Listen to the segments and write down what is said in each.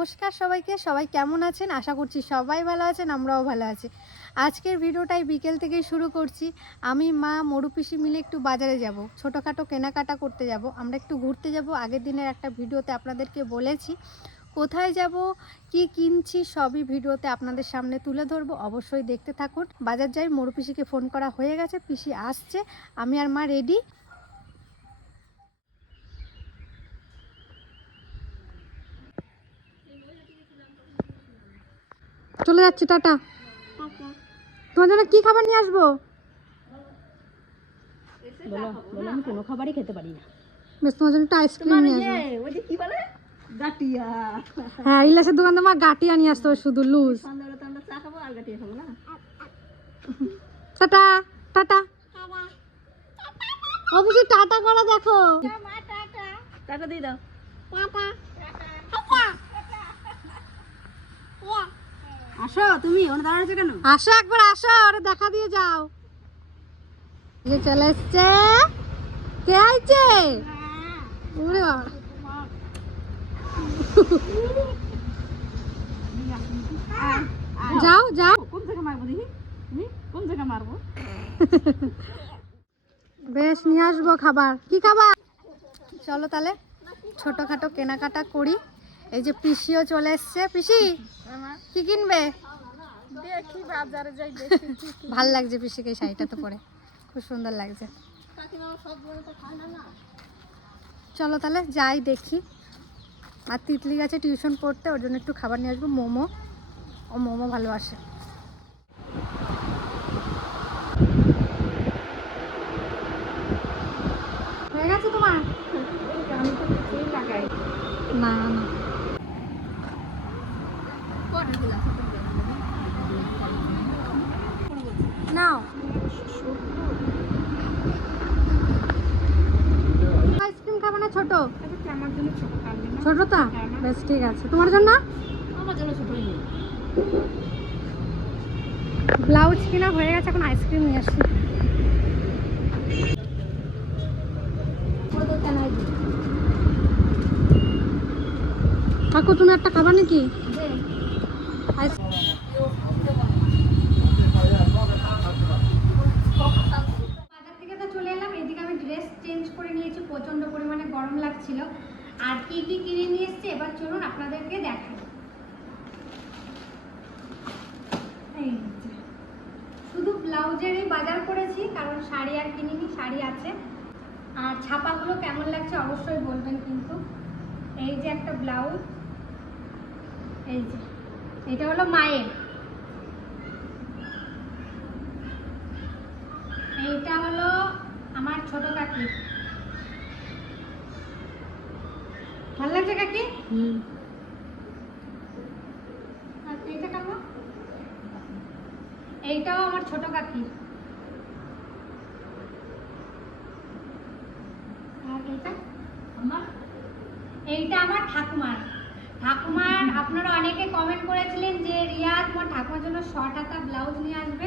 নমস্কার সবাইকে, সবাই কেমন আছেন? আশা করছি সবাই ভালো আছেন, আমরাও ভালো আছি। আজকের ভিডিওটাই বিকেল থেকেই শুরু করছি। আমি মা মরু পিসি মিলে একটু বাজারে যাব, ছোটোখাটো কেনাকাটা করতে যাব, আমরা একটু ঘুরতে যাব। আগের দিনের একটা ভিডিওতে আপনাদেরকে বলেছি কোথায় যাব, কি কিনছি সবই ভিডিওতে আপনাদের সামনে তুলে ধরবো, অবশ্যই দেখতে থাকুন। বাজার যাই, মরু পিসিকে ফোন করা হয়ে গেছে, পিসি আসছে, আমি আর মা রেডি। চলে যাচ্ছি, টাটা। তোমার জন্য কি খাবার নিয়ে আসবো? আমি কোনো খাবারই খেতে পারি না। বেশ, তোমার জন্য একটা আইসক্রিম নিয়ে আসবো। ওই যে কি বলে গাটিয়া। হ্যাঁ, ইলাসের দোকান থেকে মা গাটিয়া নিয়ে আসতে হবে, শুধু লুজ। সন্ধ্যাবেলা আমরা চা খাবো আর গাটিয়া খাবো না। Tata tata. অবশ্যই টাটা করে দেখো। টাটা দিয়ে দাও। আসো, তুমি ওখানে দাঁড়িয়ে আছো কেন? আসো, একবার আসো, ওরে দেখা দিয়ে যাও। যে চলে এসছে, কে আইছে? ওরে বাবা, যাও যাও। কোন জায়গা মারবো দেখি? কোন জায়গা মারবো? বেশ, নিয়ে আসবো খাবার। কি খাবার? চলো তাহলে ছোটখাটো কেনাকাটা করি। এই যে পিসিও চলে এসছে। পিসি, কি কিনবে? দেখি বাজারে যাই, দেখি ভাল লাগছে পিসিকে, শাড়িটা তো পরে খুব সুন্দর লাগছে। চলো তাহলে যাই দেখি। আর তিতলি গেছে টিউশন পড়তে, ওর জন্য একটু খাবার নিয়ে আসবো, মোমো। ও মোমো ভালোবাসে। হয়ে গেছে তোমার? আমি তো কিছুই লাগাই না না, নাও। আইসক্রিম খাবে না ছোট? আমার জন্য ছোট কাটবে না। ছোটটা বেশ, ঠিক আছে। তোমার জন্য? আমার জন্য ছোটই নেই। ব্লাউজ কিনা হয়ে গেছে, এখন আইসক্রিম নিয়ে আসছি। কাকু, তুমি একটা খাবার নাকি? বাজার থেকে তো চলে এলাম, এদিকে আমি ড্রেস চেঞ্জ করে নিয়েছি, প্রচন্ড পরিমাণে গরম লাগছিল। আর কি কি কিনে নিয়ে এসেছি এবার চলুন আপনাদেরকে দেখাই। এই যে, শুধু ব্লাউজেরই বাজার করেছি, কারণ শাড়ি আর কিনিনি, শাড়ি আছে। আর ছাপাগুলো কেমন লাগছে অবশ্যই বলবেন কিন্তু। এই যে একটা ব্লাউজ, এই যে এটা হলো মায়ের, এইটা হলো আমার ছোট কাকি। ভালো লাগছে কাকি? আর এইটা কাকু, এইটাও আমার ছোট কাকি। আর এইটা আমার ঠাকুমার। আপনারা অনেকে কমেন্ট করেছিলেন যে রিয়া তোমার ঠাকুমার জন্য শর্ট হাতা ব্লাউজ নিয়ে আসবে,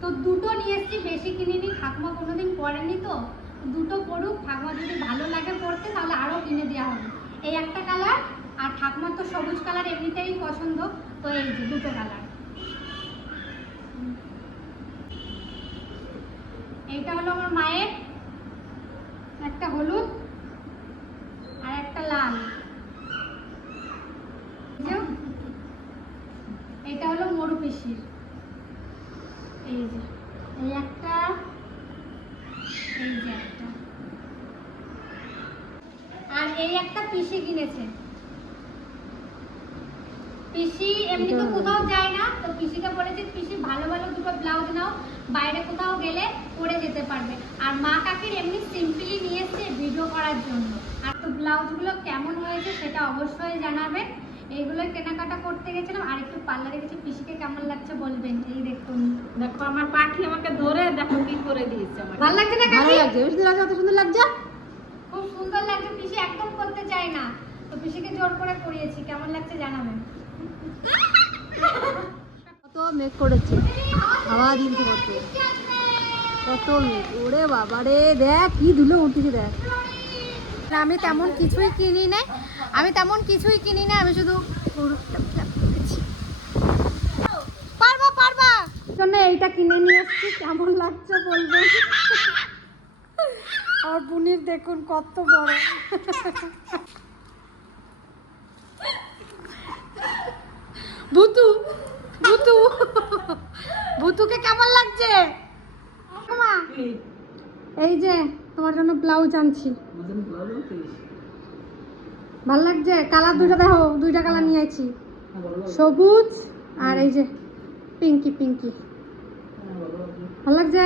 তো দুটো নিয়ে এসেছি, বেশি কিনিনি। ঠাকুমা কোনোদিন পরেনি, তো দুটো পরুক, ঠাকুমা যদি ভালো লাগে পরতে তাহলে আরও কিনে দেওয়া হবে। এই একটা কালার, আর ঠাকুমার তো সবুজ কালার এমনিতেই পছন্দ, তো এই যে দুটো কালার। এইটা হলো আমার মায়ের, একটা হলুদ আর একটা লাল। এটা হলো মরু পিসির, এই যে এই একটা, এই যে একটা, আর এই একটা পিসি কিনেছে। পিসি এমনি তো কোথাও যায় না, তো পিসিকে বলেছে পিসি ভালো ভালো দুটো ব্লাউজ নাও, বাইরে কোথাও গেলে পরে যেতে পারবে। আর মা কাকির এমনি সিম্পলি নিয়ে এসছে ভিডিও করার জন্য। আর তো ব্লাউজগুলো কেমন হয়েছে সেটা অবশ্যই জানাবেন। এইগুলো কেনাকাটা করতে গেছিলাম, আর একটু পার্লারে গেছি। পিসিকে কেমন লাগছে বলবেন। এই দেখুন, দেখো আমার পাখি আমাকে ধরে দেখো কি করে দিয়েছে। আমার ভালো লাগছে না? ভালো লাগছে, বেশি লাগছে, কত সুন্দর লাগছে। খুব সুন্দর লাগছে। পিসি একদম করতে চায় না, তো পিসিকে জোর করে করিয়েছি। কেমন লাগছে জানাবেন। কত মেঘ করেছে, হাওয়া দিনতে করতে, কত মেঘ। ওরে বাবা রে, দেখ কি ধুলো উঠেছে, দেখ। আমি তেমন কিছুই কিনি না, আমি শুধু পারবা পারবা জন্য এইটা কিনে নিয়ে এসেছি, কেমন লাগছে বলবেন। আর বুনির দেখুন কত বড়। ভুতু ভুতু ভুতুকে কেমন লাগছে? মা, এই যে তোমার জন্য ব্লাউজ আনছি। ভাল লাগছে? কালার দুইটা দেখো, দুইটা কালার নিয়ে আইছি, সবুজ আর এই যে পিঙ্কি পিঙ্কি। ভাল লাগছে?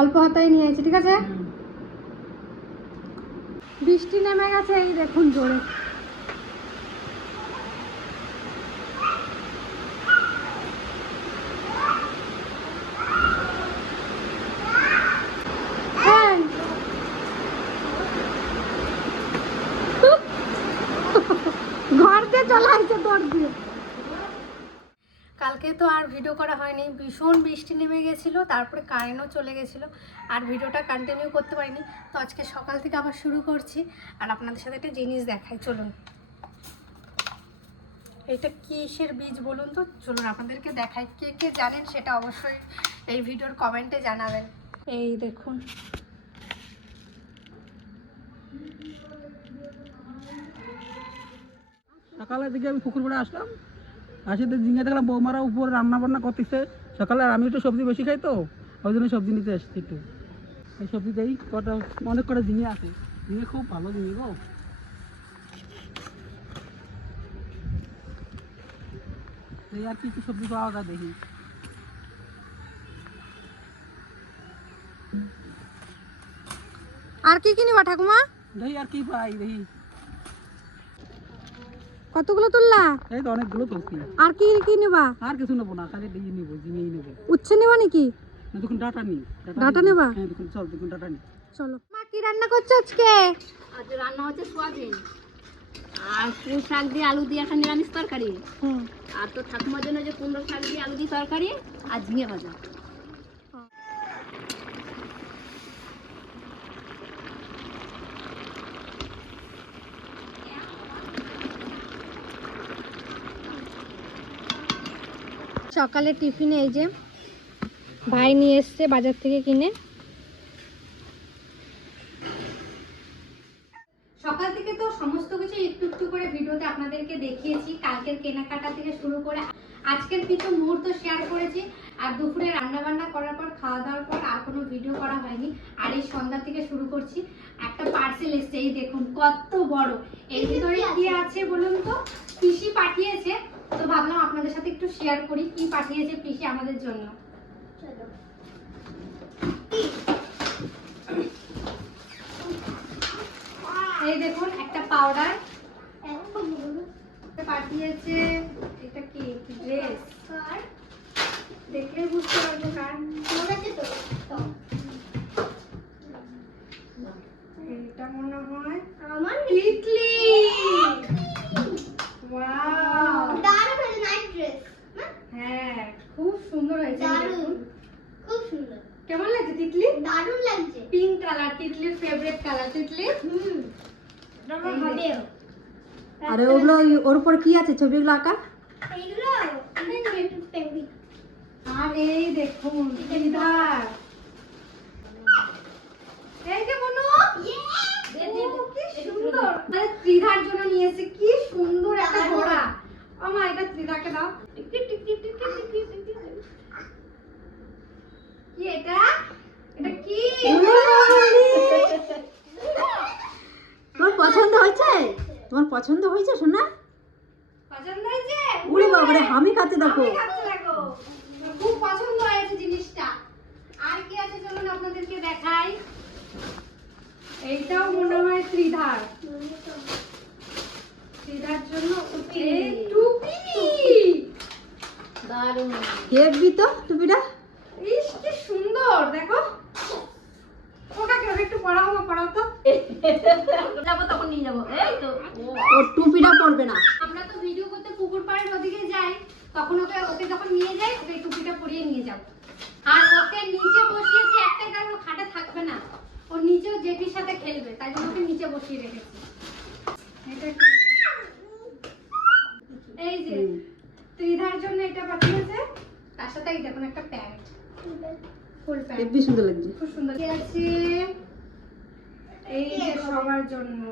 অল্প হাতায় নিয়ে আইছি, ঠিক আছে? বৃষ্টি নেমে গেছে, এই দেখুন জোরে। ঘর দিয়ে চলে আসছে দৌড় দিয়ে। কালকে তো আর ভিডিও করা হয়নি, ভীষণ বৃষ্টি নেমে গেছিলো, তারপরে কারেন্টও চলে গেছিলো, আর ভিডিওটা কন্টিনিউ করতে পারিনি। তো আজকে সকাল থেকে আবার শুরু করছি, আর আপনাদের সাথে একটা জিনিস দেখাই, চলুন। এটা কিসের বীজ বলুন তো? চলুন আপনাদেরকে দেখাই, কে কে জানেন সেটা অবশ্যই এই ভিডিওর কমেন্টে জানাবেন। এই দেখুন, সকালের দিকে আমি পুকুর পাড়ে আসলাম, আসে তো ঝিঙে দেখলাম বৌমারা উপরে রান্না বান্না করতেছে। সকালে আর আমি একটু সবজি বেশি খাই, তো ওই জন্য সবজি নিতে এসেছি একটু। এই সবজিতেই কটা অনেক কটা ঝিঙে আছে, ঝিঙে খুব ভালো ঝিঙে গো। এই আর কি কি সবজি পাওয়া যায় দেখি। আর কি কিনবা ঠাকুমা? দেখি আর কি পাই দেখি। কতগুলো তুললা? এই তো অনেকগুলো তুলছি। আর কি কি নেবা? আর কিছু নেবো না, খালি দিয়ে নিবো, ঝিঙেই নেবো। উচ্ছে নেবা নাকি? দেখুন ডাটা নিই। ডাটা নেবা? হ্যাঁ দেখুন, চল দেখুন ডাটা নিই। চলো। মা কি রান্না করছো আজকে? আজ রান্না হচ্ছে সোয়াবিন আর পুঁই শাক দিয়ে আলু দিয়ে একটা নিরামিষ তরকারি, আর তো ঠাকুমার জন্য যে কুমড়ো শাক দিয়ে আলু দিয়ে তরকারি আর ঝিঙে ভাজা। সকালে টিফিনে এই যে ভাই নিয়ে এসছে বাজার থেকে কিনে। সকাল থেকে তো সমস্ত কিছু একটু একটু করে ভিডিওতে আপনাদেরকে দেখিয়েছি, কালকের কেনাকাটা থেকে শুরু করে আজকের কিছু মুহূর্ত শেয়ার করেছি। আর দুপুরে রান্না বান্না করার পর, খাওয়া দাওয়ার পর আর কোনো ভিডিও করা হয়নি। আর এই সন্ধ্যা থেকে শুরু করছি। একটা পার্সেল এসছে, এই দেখুন কত বড়। এর ভিতরে কি আছে বলুন তো? পিসি পাঠিয়েছে, তো ভাবলাম আপনাদের সাথে একটু শেয়ার করি কি পাঠিয়েছে পিসি আমাদের জন্য। এই দেখুন একটা পাউডার পাঠিয়েছে। এটা কি ড্রেস? দেখলে বুঝতে পারবো কার। এটা মনে হয় আমার টিকলি। ওয়াও, দারুণ হয়েছে নাইট ড্রেস। হ্যাঁ খুব সুন্দর হয়েছে। দারুণ, খুব সুন্দর। কেমন লাগছে টিকলি? দারুণ লাগছে। পিঙ্ক কালার, টিকলির ফেভারিট কালার। টিকলি এটা আমার হবেও। আরে ওগুলো ওর উপর কি আছে ছবিগুলো আঁকা? এইগুলো একটু পেন্টিং। আর এই দেখুন ত্রিধার। এই যে বনু, কি সুন্দর। আরে ত্রিধার জন্য নিয়েছে, কি সুন্দর একটা ঘোড়া। ও মা, এটা ত্রিধাকে দাও। কি এটা? এটা কি? তোমার পছন্দ হয়েছে? তোমার পছন্দ হয়েছে সোনা? পছন্দ হয়েছে? উড়ে বাবারে, আমি খাতে দেখো। আমি খাচ্ছি দেখো। খুব পছন্দ হয়েছে জিনিসটা। আর কি আছে চলুন আপনাদেরকে দেখাই। এইটাও মনে হয় ত্রিধার। ত্রিধার জন্য এই টুপি। দারুণ হেভি তো টুপিটা। ইস কি সুন্দর, দেখো। ওটাকে একটু পড়াও, পড়াও তো। যাবো তখন নিয়ে যাবো। এই তো ওর টুপিটা পরবে না। আমরা তো ভিডিও করতে পুকুর পাড়ের ওদিকে যাই, তখন ওকে যখন নিয়ে যাই ওকে টুপিটা পরিয়ে নিয়ে যাব। আর ওকে নিচে বসিয়েছি একটা কারণ ও খাটে থাকবে না, ও নিচেও জেঠির সাথে খেলবে, তাই জন্য ওকে নিচে বসিয়ে রেখেছি। এটা কি? এই যে ত্রিধার জন্য এটা পাঠিয়েছে, তার সাথে এই দেখুন একটা প্যান্ট, ফুল প্যান্ট, হেব্বি সুন্দর লাগছে। খুব সুন্দর আছে। এই যে সবার জন্য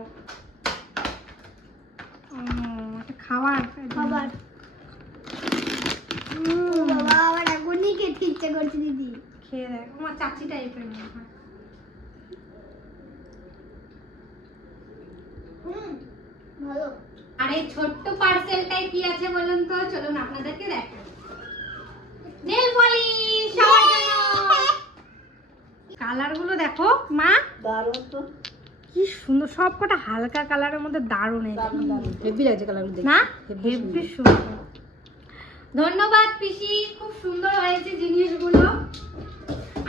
একটা খাবার খাবার। বাবা আমার এখনই খেতে ইচ্ছে করছে দিদি। খেয়ে দেখ, আমার চাচি টাইপের মনে হয়। ভালো। আর এই ছোট্ট পার্সেলটাই কি আছে বলুন তো, চলুন আপনাদেরকে দেখাই। নেল পলিশ সবার জন্য। কালারগুলো দেখো মা, দারুণ তো, কি সুন্দর, সবকটা হালকা কালারের মধ্যে দারুণ এই দেখো। হেব্বি লাগছে কালারগুলো দেখতে। না হেব্বি হেব্বি সুন্দর। ধন্যবাদ পিসি, খুব সুন্দর হয়েছে জিনিসগুলো।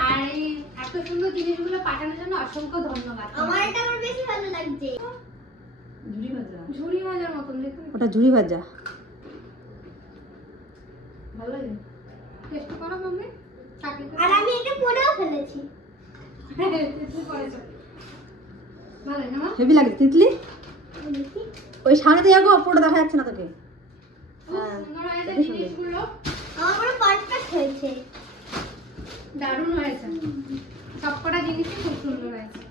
আর এই এত সুন্দর জিনিসগুলো পাঠানোর জন্য অসংখ্য ধন্যবাদ। আমার এটা আমার বেশি ভালো লাগছে। ঝুড়ি ভাজা, ঝুড়ি ভাজার মতন দেখুন, ওটা ঝুড়ি ভাজা ভালো লাগে। টেস্ট করো মাম্মি, আর আমি এটা পরেও ফেলেছি। ভালো লাগে না মা? হেভি লাগে। তিতলি দেখি। ওই সামনে দিয়ে যাবো, পুরোটা দেখা যাচ্ছে না তোকে। খুব সুন্দর হয়েছে হেবি সুন্দর। জিনিসগুলো, আমার পুরো পারফেক্ট হয়েছে। দারুণ হয়েছে, সবকটা জিনিসই খুব সুন্দর হয়েছে।